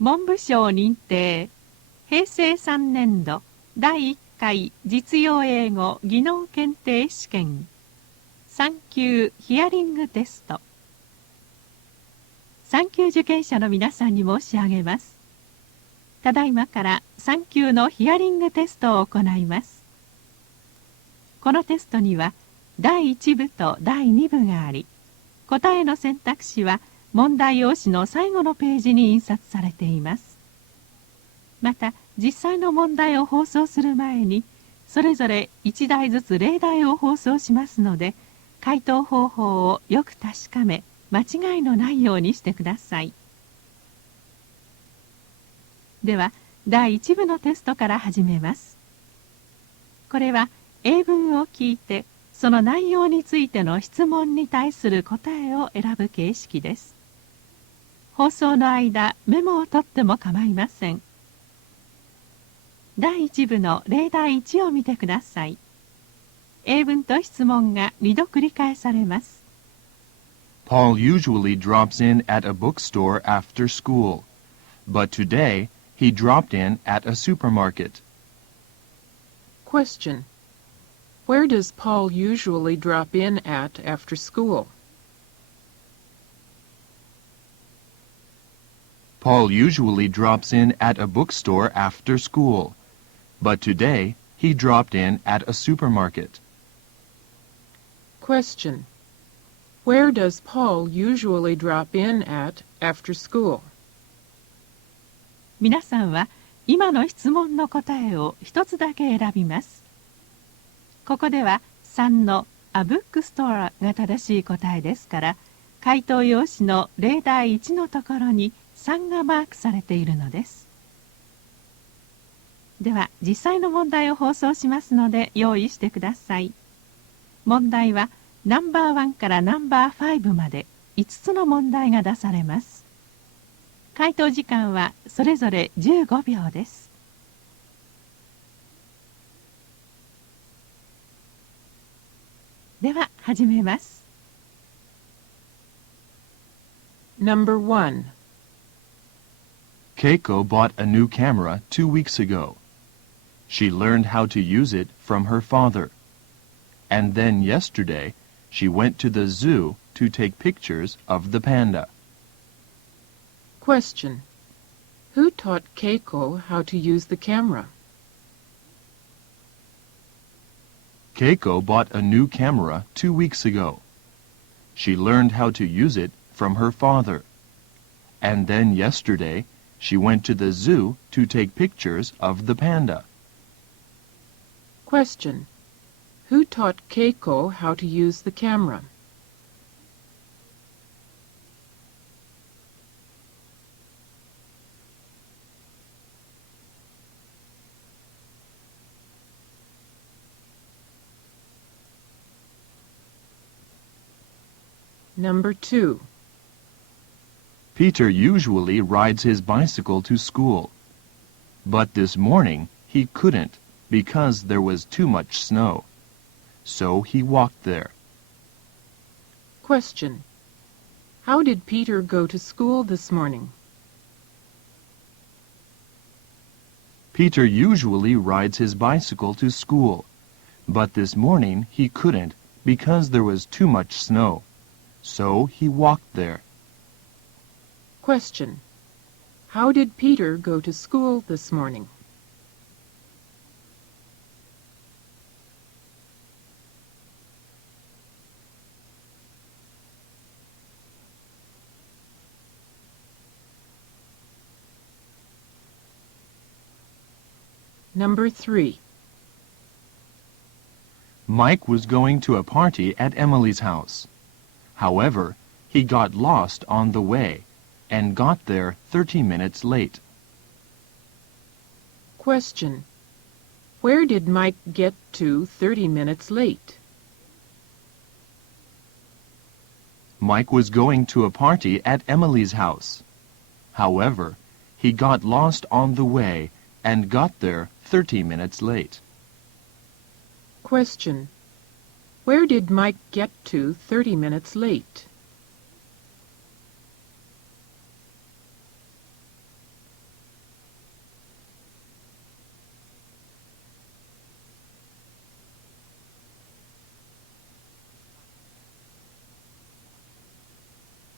文部省認定平成3年度第1回実用英語技能検定試験3級ヒアリングテスト3級受験者の皆さんに申し上げます。ただいまから3級のヒアリングテストを行います。このテストには第1部と第2部があり、答えの選択肢は問題用紙の最後のページに印刷されています。また実際の問題を放送する前にそれぞれ1題ずつ例題を放送しますので、回答方法をよく確かめ間違いのないようにしてください。では第1部のテストから始めます。これは英文を聞いてその内容についての質問に対する答えを選ぶ形式です。放送の間メモを取っても構いません。第1部の例題1を見てください。英文と質問が2度繰り返されます。Paul usually drops in at a bookstore after school, but today he dropped in at a supermarket. Question. Where does Paul usually drop in at after school? Paul usually drops in at a bookstore after school, but today he dropped in at a supermarket. Question. Where does Paul usually drop in at after school? 皆さんは今の質問の答えを一つだけ選びます。ここでは3の A bookstore が正しい答えですから、回答用紙の例題1のところに3がマークされているのです。では実際の問題を放送しますので用意してください。問題はナンバー1からナンバー5まで5つの問題が出されます。回答時間はそれぞれ15秒です。では始めます。Number 1. Keiko bought a new camera 2 weeks ago. She learned how to use it from her father. And then yesterday, she went to the zoo to take pictures of the panda. Question. Who taught Keiko how to use the camera? Keiko bought a new camera 2 weeks ago. She learned how to use it from her father. And then yesterday, she went to the zoo to take pictures of the panda. Question. Who taught Keiko how to use the camera? Number 2. Peter usually rides his bicycle to school. But this morning he couldn't because there was too much snow. So he walked there. Question. How did Peter go to school this morning? Peter usually rides his bicycle to school. But this morning he couldn't because there was too much snow. So he walked there. Question. How did Peter go to school this morning? Number 3. Mike was going to a party at Emily's house. However, he got lost on the way and got there 30 minutes late. Question. Where did Mike get to 30 minutes late? Mike was going to a party at Emily's house. However, he got lost on the way and got there 30 minutes late. Question. Where did Mike get to 30 minutes late?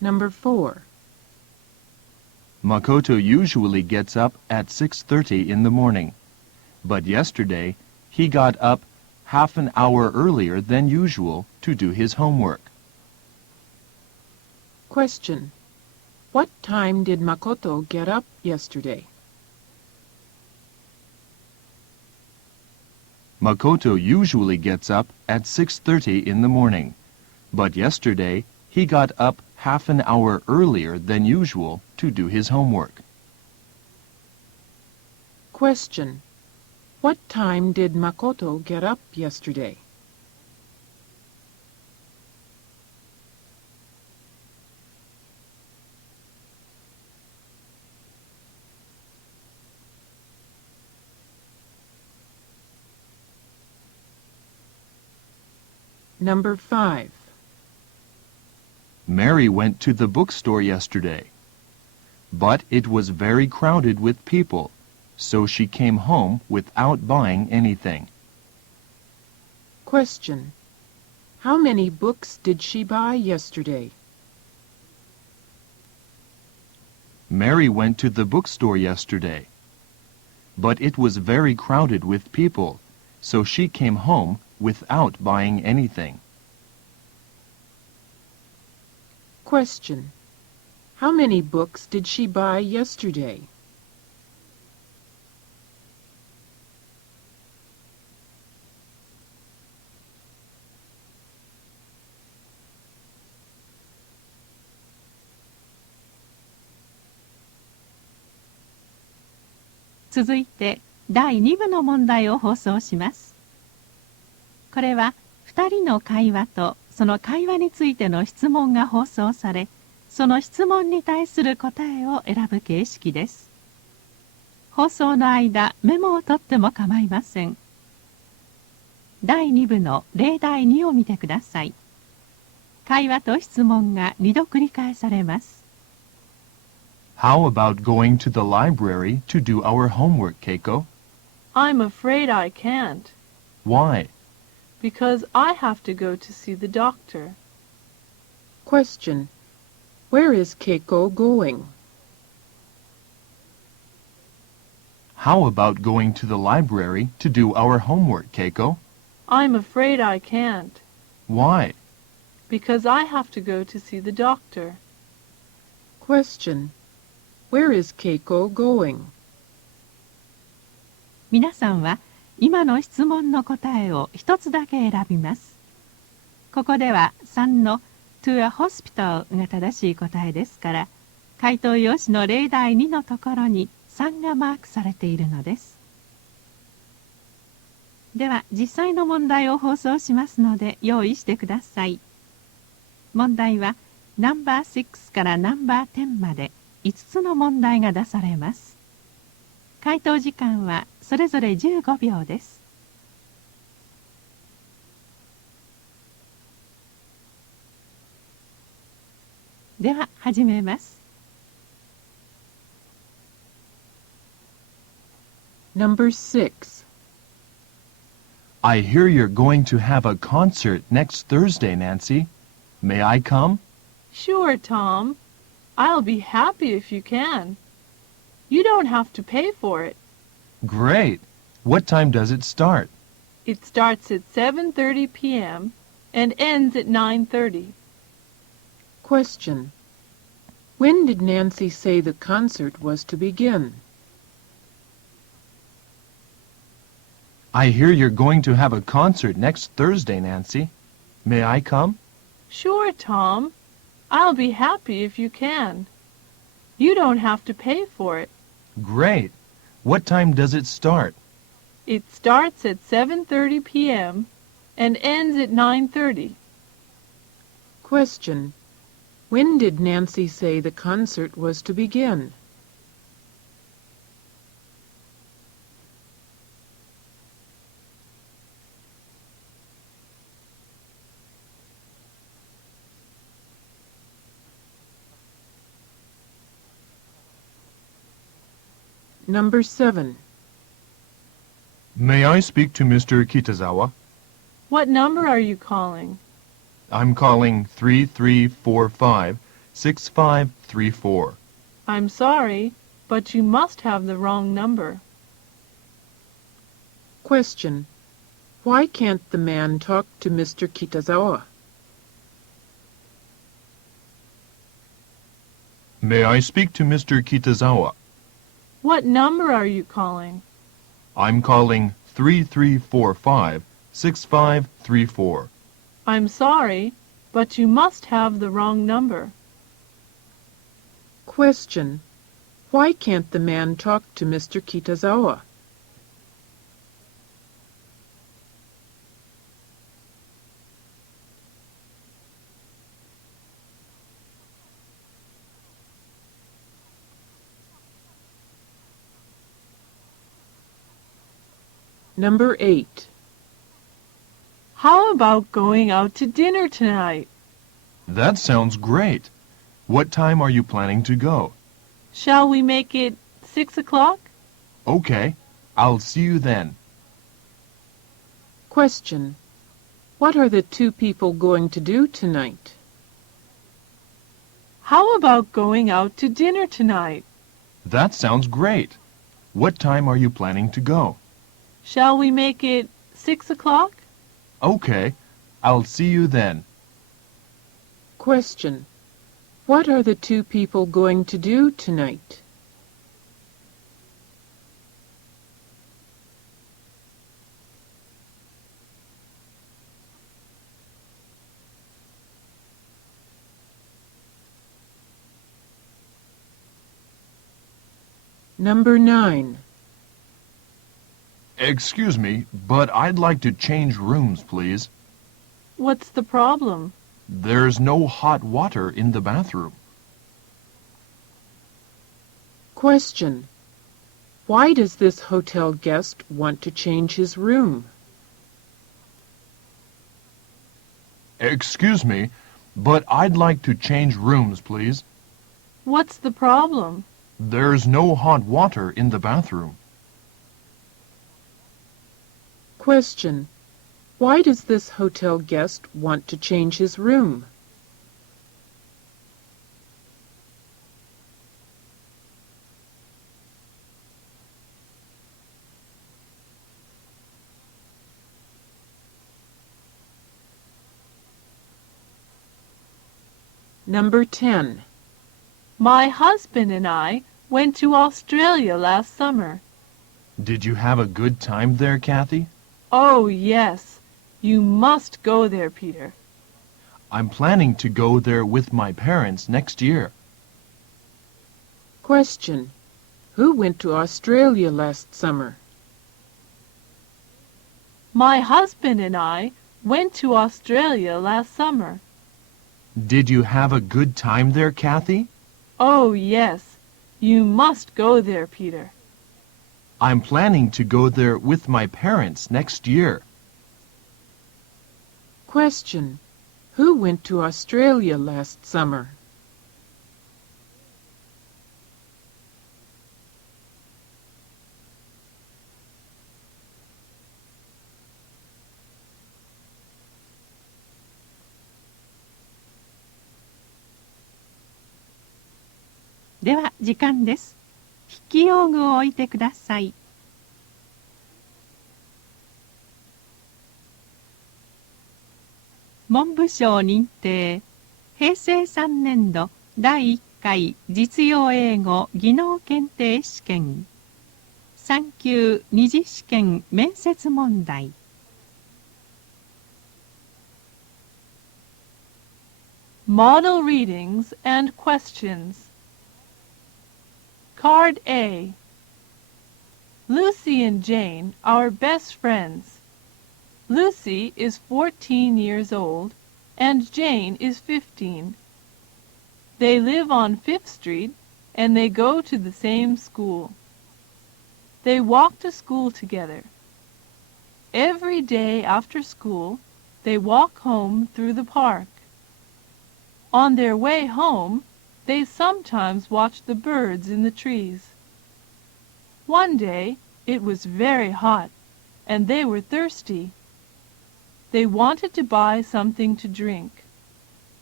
Number 4. Makoto usually gets up at 6:30 in the morning, but yesterday he got up half an hour earlier than usual to do his homework. Question. What time did Makoto get up yesterday? Makoto usually gets up at 6:30 in the morning, but yesterday he got up half an hour earlier than usual to do his homework. Question. What time did Makoto get up yesterday? Number 5. Mary went to the bookstore yesterday, but it was very crowded with people, so she came home without buying anything. Question. How many books did she buy yesterday? Mary went to the bookstore yesterday, but it was very crowded with people, so she came home without buying anything. Question. How many books did she buy yesterday?続いて第2部の問題を放送します。これは2人の会話とその会話についての質問が放送され、その質問に対する答えを選ぶ形式です。放送の間、メモを取っても構いません。第2部の例題2を見てください。会話と質問が2度繰り返されます。How about going to the library to do our homework, Keiko? I'm afraid I can't, Why? because I have to go to see the doctor. Question. Where is Keiko going? How about going to the library to do our homework, Keiko? I'm afraid I can't, Why? because I have to go to see the doctor. Question. Where is Keiko going? 皆さんは今の質問の答えを一つだけ選びます。ここでは3の to a hospital が正しい答えですから、回答用紙の例題2のところに3がマークされているのです。では実際の問題を放送しますので用意してください。問題はナンバー6からナンバー10まで5つの問題が出されます。回答時間はそれぞれ15秒です。では始めます。Number 6. I hear you're going to have a concert next Thursday, Nancy. May I come? Sure, Tom. I'll be happy if you can. You don't have to pay for it. Great. What time does it start? It starts at 7:30 p.m. and ends at 9:30. Question. When did Nancy say the concert was to begin? I hear you're going to have a concert next Thursday, Nancy. May I come? Sure, Tom. I'll be happy if you can. You don't have to pay for it. Great. What time does it start? It starts at 7:30 p.m. and ends at 9:30. Question. When did Nancy say the concert was to begin? Number 7. May I speak to Mr. Kitazawa? What number are you calling? I'm calling 3345 6534. I'm sorry, but you must have the wrong number. Question. Why can't the man talk to Mr. Kitazawa? May I speak to Mr. Kitazawa? What number are you calling? I'm calling 3345-6534. I'm sorry, but you must have the wrong number. Question. Why can't the man talk to Mr. Kitazawa? Number 8. How about going out to dinner tonight? That sounds great. What time are you planning to go? Shall we make it 6 o'clock? Okay, I'll see you then. Question. What are the two people going to do tonight? How about going out to dinner tonight? That sounds great. What time are you planning to go? Shall we make it 6 o'clock? Okay, I'll see you then. Question. What are the two people going to do tonight? Number 9. Excuse me, but I'd like to change rooms, please. What's the problem? There's no hot water in the bathroom. Question. Why does this hotel guest want to change his room? Excuse me, but I'd like to change rooms, please. What's the problem? There's no hot water in the bathroom. Question. Why does this hotel guest want to change his room? Number 10. My husband and I went to Australia last summer. Did you have a good time there, Kathy? Oh, yes. You must go there, Peter. I'm planning to go there with my parents next year. Question. Who went to Australia last summer? My husband and I went to Australia last summer. Did you have a good time there, Kathy? Oh, yes. You must go there, Peter. I'm planning to go there with my parents next year. Question. Who went to Australia last summer?「では時間です。筆記用具を置いてください。文部省認定平成3年度第1回実用英語技能検定試験3級二次試験面接問題。Model readings and questions. Card A. Lucy and Jane are best friends. Lucy is 14 years old and Jane is 15. They live on 5th Street and they go to the same school. They walk to school together. Every day after school, they walk home through the park. On their way home, they sometimes watch the birds in the trees. One day, it was very hot, and they were thirsty. They wanted to buy something to drink,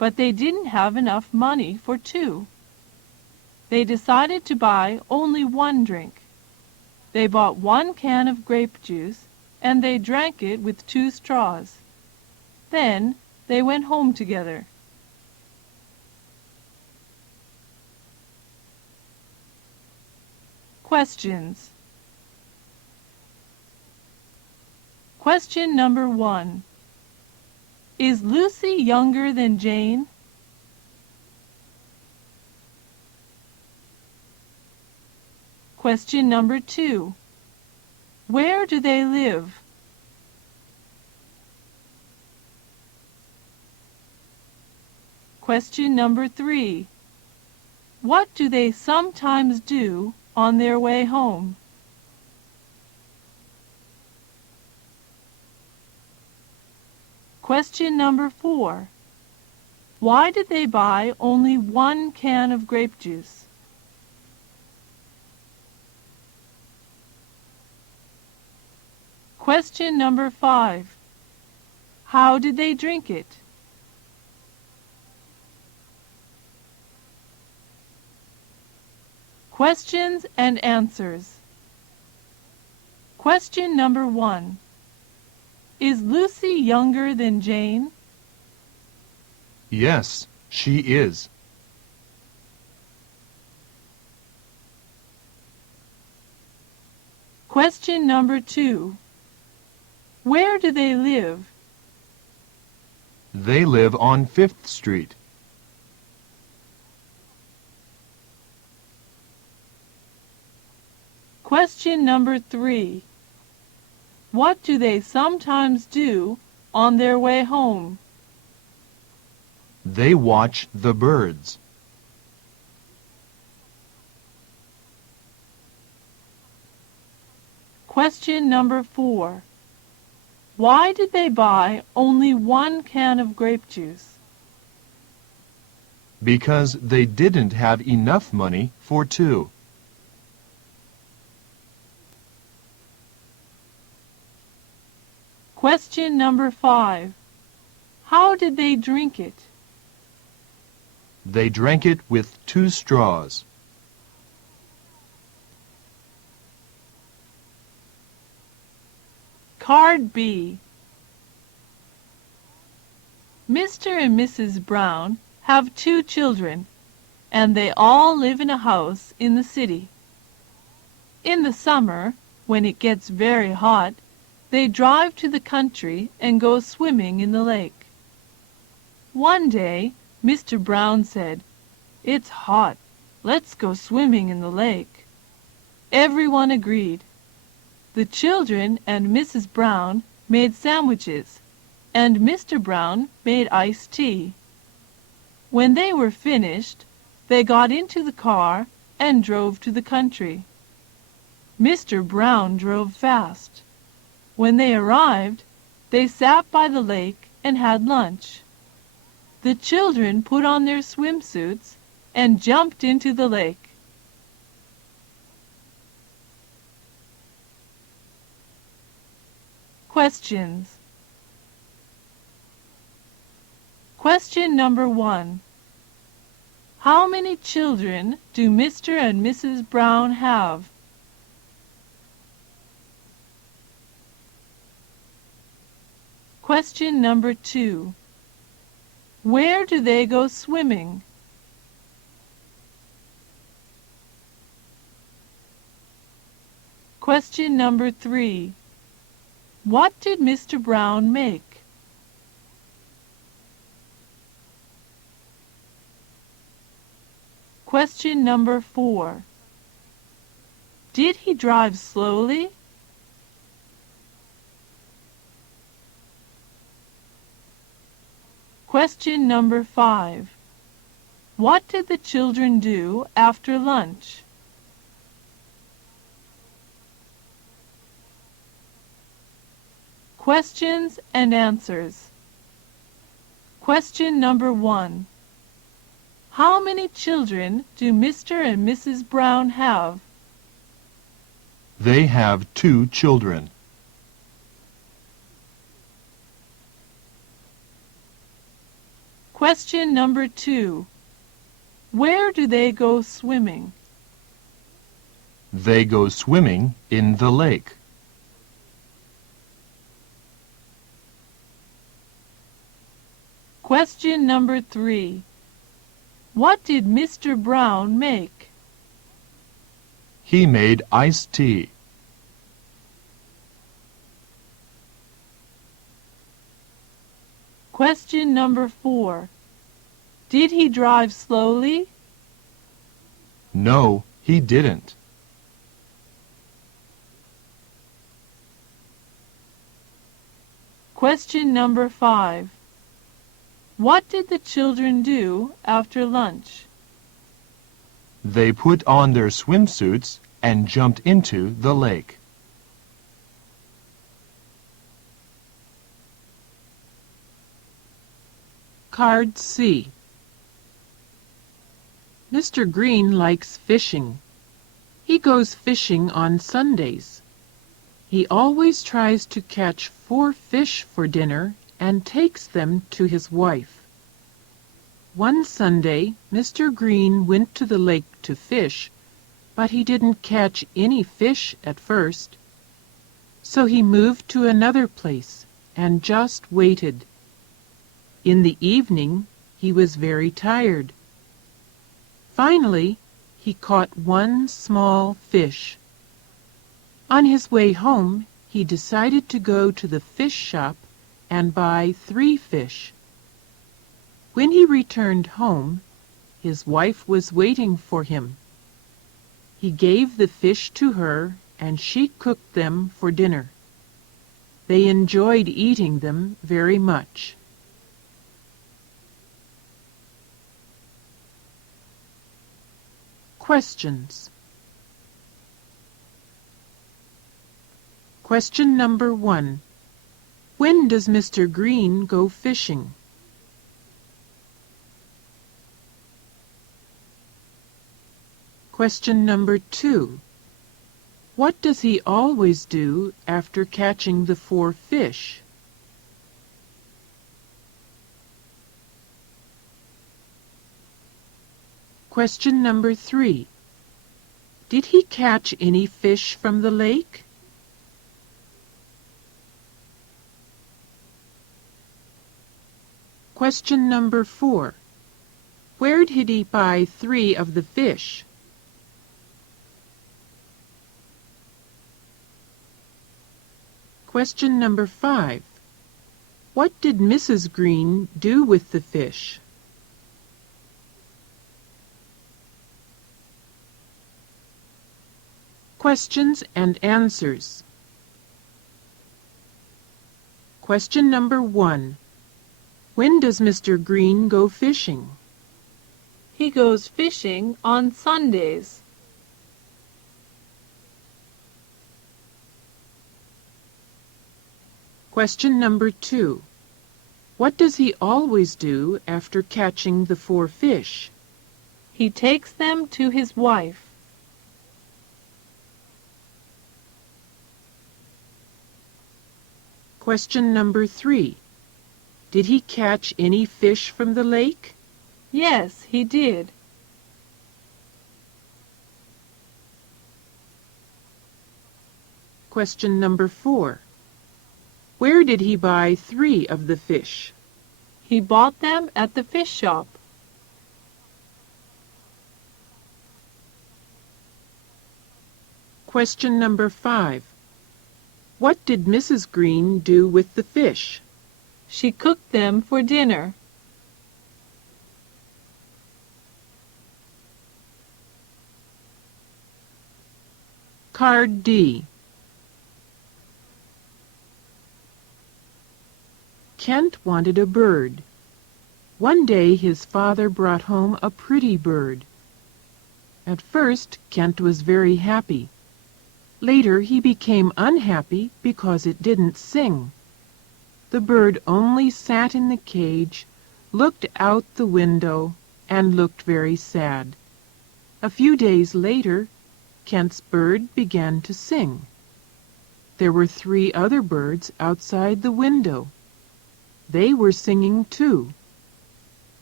but they didn't have enough money for two. They decided to buy only one drink. They bought one can of grape juice, and they drank it with two straws. Then they went home together. Questions. Question number 1. Is Lucy younger than Jane? Question number 2. Where do they live? Question number 3. What do they sometimes do on their way home? Question number 4. Why did they buy only one can of grape juice? Question number 5. How did they drink it? Questions and answers. Question number 1. Is Lucy younger than Jane? Yes, she is. Question number 2. Where do they live? They live on 5th Street. Question number 3. What do they sometimes do on their way home? They watch the birds. Question number 4. Why did they buy only one can of grape juice? Because they didn't have enough money for two. Question number 5. How did they drink it? They drank it with two straws. Card B. Mr. and Mrs. Brown have 2 children, and they all live in a house in the city. In the summer, when it gets very hot, they drive to the country and go swimming in the lake. One day, Mr. Brown said, "It's hot. Let's go swimming in the lake." Everyone agreed. The children and Mrs. Brown made sandwiches, and Mr. Brown made iced tea. When they were finished, they got into the car and drove to the country. Mr. Brown drove fast. When they arrived, they sat by the lake and had lunch. The children put on their swimsuits and jumped into the lake. Questions. Question number 1. How many children do Mr. and Mrs. Brown have? Question number 2. Where do they go swimming? Question number 3. What did Mr. Brown make? Question number 4. Did he drive slowly? Question number 5. What did the children do after lunch? Questions and answers. Question number 1. How many children do Mr. and Mrs. Brown have? They have 2 children. Question number 2. Where do they go swimming? They go swimming in the lake. Question number 3. What did Mr. Brown make? He made iced tea. Question number 4. Did he drive slowly? No, he didn't. Question number 5. What did the children do after lunch? They put on their swimsuits and jumped into the lake. Card C. Mr. Green likes fishing. He goes fishing on Sundays. He always tries to catch 4 fish for dinner and takes them to his wife. One Sunday, Mr. Green went to the lake to fish, but he didn't catch any fish at first. So he moved to another place and just waited. In the evening, he was very tired. Finally, he caught one small fish. On his way home, he decided to go to the fish shop and buy 3 fish. When he returned home, his wife was waiting for him. He gave the fish to her, and she cooked them for dinner. They enjoyed eating them very much. Questions. Question number 1. When does Mr. Green go fishing? Question number 2. What does he always do after catching the 4 fish? Question number 3. Did he catch any fish from the lake? Question number 4. Where did he buy 3 of the fish? Question number 5. What did Mrs. Green do with the fish? Questions and answers. Question number 1. When does Mr. Green go fishing? He goes fishing on Sundays. Question number 2. What does he always do after catching the 4 fish? He takes them to his wife. Question number 3. Did he catch any fish from the lake? Yes, he did. Question number 4. Where did he buy 3 of the fish? He bought them at the fish shop. Question number 5. What did Mrs. Green do with the fish? She cooked them for dinner. Card D. Kent wanted a bird. One day his father brought home a pretty bird. At first, Kent was very happy. Later, he became unhappy because it didn't sing. The bird only sat in the cage, looked out the window, and looked very sad. A few days later, Kent's bird began to sing. There were 3 other birds outside the window. They were singing too.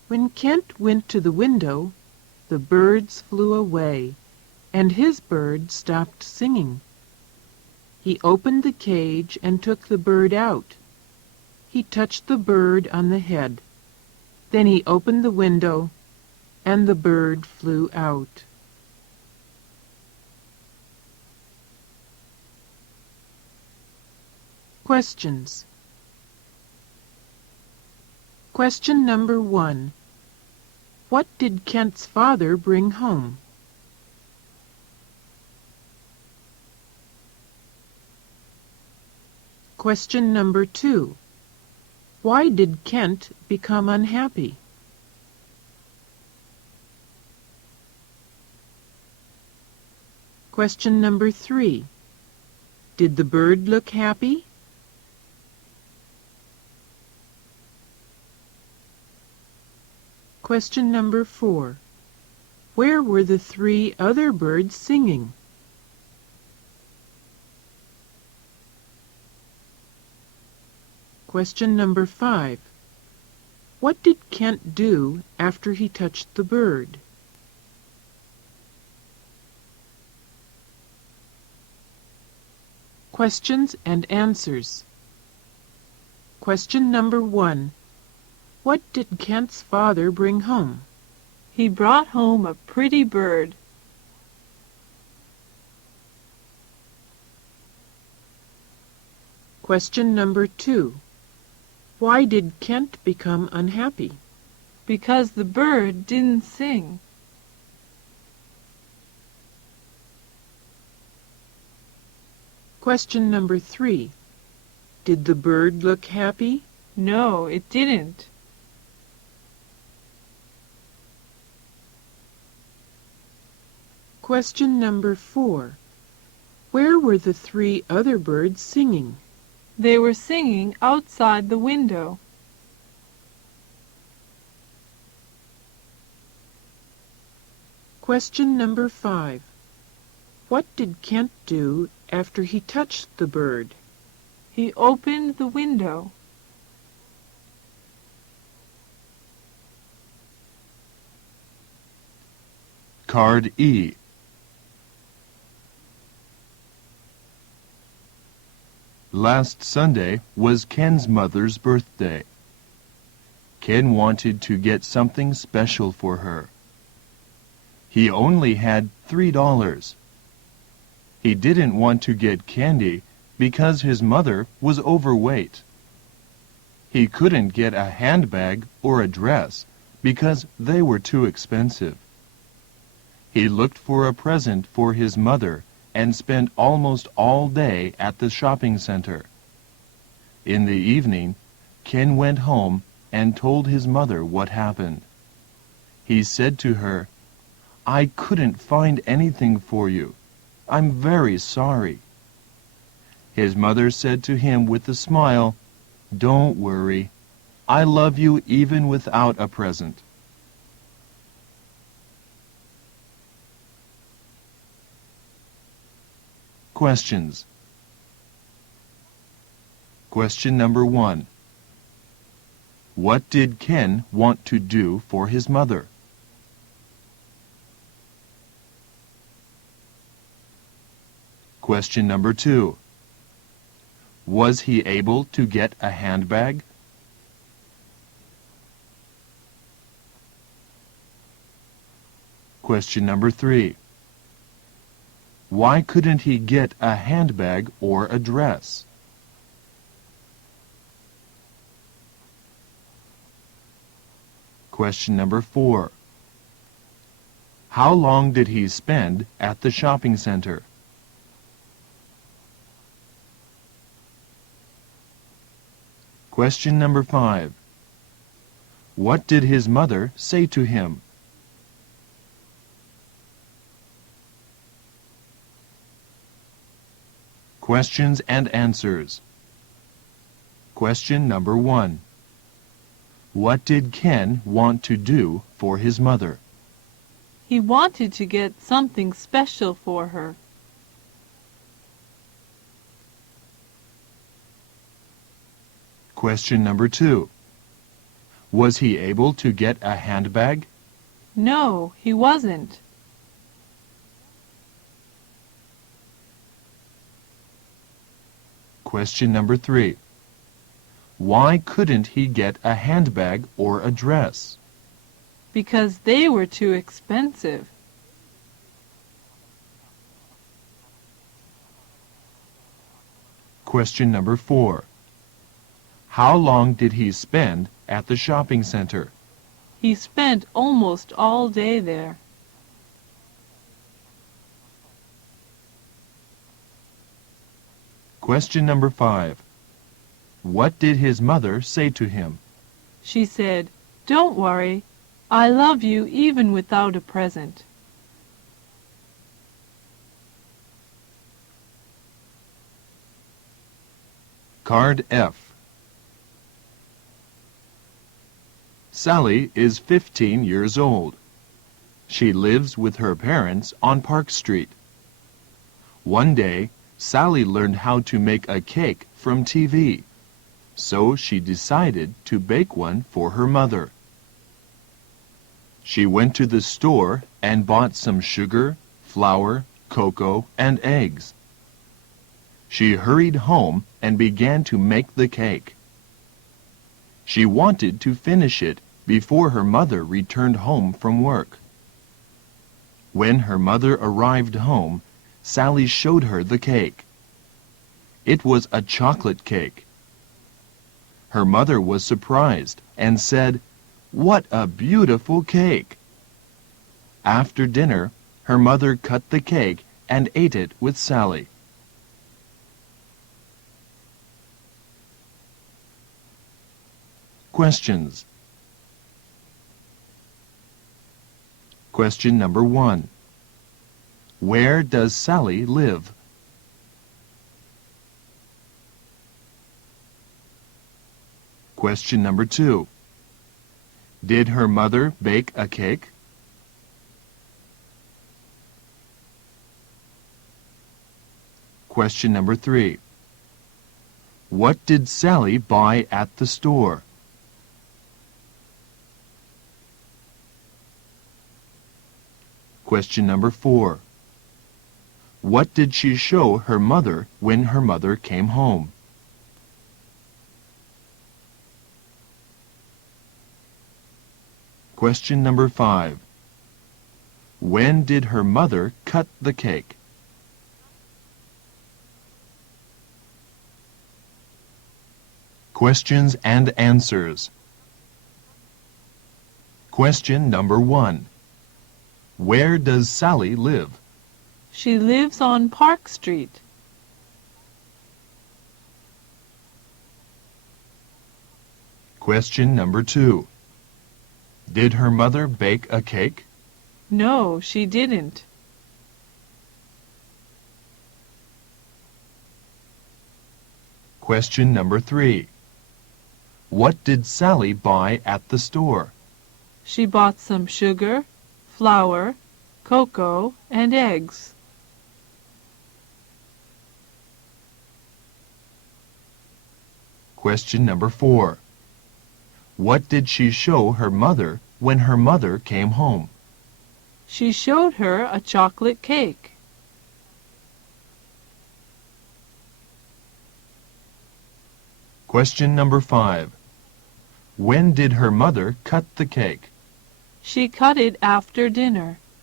When Kent went to the window, the birds flew away, and his bird stopped singing. He opened the cage and took the bird out. He touched the bird on the head. Then he opened the window, and the bird flew out. Questions. Question number 1. What did Kent's father bring home? Question number 2. Why did Kent become unhappy? Question number 3. Did the bird look happy? Question number 4. Where were the 3 other birds singing? Question number 5. What did Kent do after he touched the bird? Questions and answers. Question number 1. What did Kent's father bring home? He brought home a pretty bird. Question number 2. Why did Kent become unhappy? Because the bird didn't sing. Question number 3. Did the bird look happy? No, it didn't. Question number 4. Where were the 3 other birds singing? They were singing outside the window. Question number 5. What did Kent do after he touched the bird? He opened the window. Card E. Last Sunday was Ken's mother's birthday. Ken wanted to get something special for her. He only had $3. He didn't want to get candy because his mother was overweight. He couldn't get a handbag or a dress because they were too expensive. He looked for a present for his mother and spent almost all day at the shopping center. In the evening, Ken went home and told his mother what happened. He said to her, "I couldn't find anything for you. I'm very sorry." His mother said to him with a smile, "Don't worry. I love you even without a present." Questions. Question number 1. What did Ken want to do for his mother? Question number 2. Was he able to get a handbag? Question number 3. Why couldn't he get a handbag or a dress? Question number 4. How long did he spend at the shopping center? Question number 5. What did his mother say to him? Questions and answers. Question number 1. What did Ken want to do for his mother? He wanted to get something special for her. Question number 2. Was he able to get a handbag? No, he wasn't. Question number 3. Why couldn't he get a handbag or a dress? Because they were too expensive. Question number 4. How long did he spend at the shopping center? He spent almost all day there. Question number 5. What did his mother say to him? She said, "Don't worry. I love you even without a present." Card F. Sally is 15 years old. She lives with her parents on Park Street. One day, Sally learned how to make a cake from TV, so she decided to bake one for her mother. She went to the store and bought some sugar, flour, cocoa, and eggs. She hurried home and began to make the cake. She wanted to finish it before her mother returned home from work. When her mother arrived home, Sally showed her the cake. It was a chocolate cake. Her mother was surprised and said, "What a beautiful cake!" After dinner, her mother cut the cake and ate it with Sally. Questions. Question number 1. Where does Sally live? Question number 2. Did her mother bake a cake? Question number 3. What did Sally buy at the store? Question number 4. What did she show her mother when her mother came home? Question number 5. When did her mother cut the cake? Questions and answers. Question number 1. Where does Sally live? She lives on Park Street. Question number 2. Did her mother bake a cake? No, she didn't. Question number 3. What did Sally buy at the store? She bought some sugar, flour, cocoa, and eggs. Question number 4. What did she show her mother when her mother came home? She showed her a chocolate cake. Question number 5. When did her mother cut the cake? She cut it after dinner.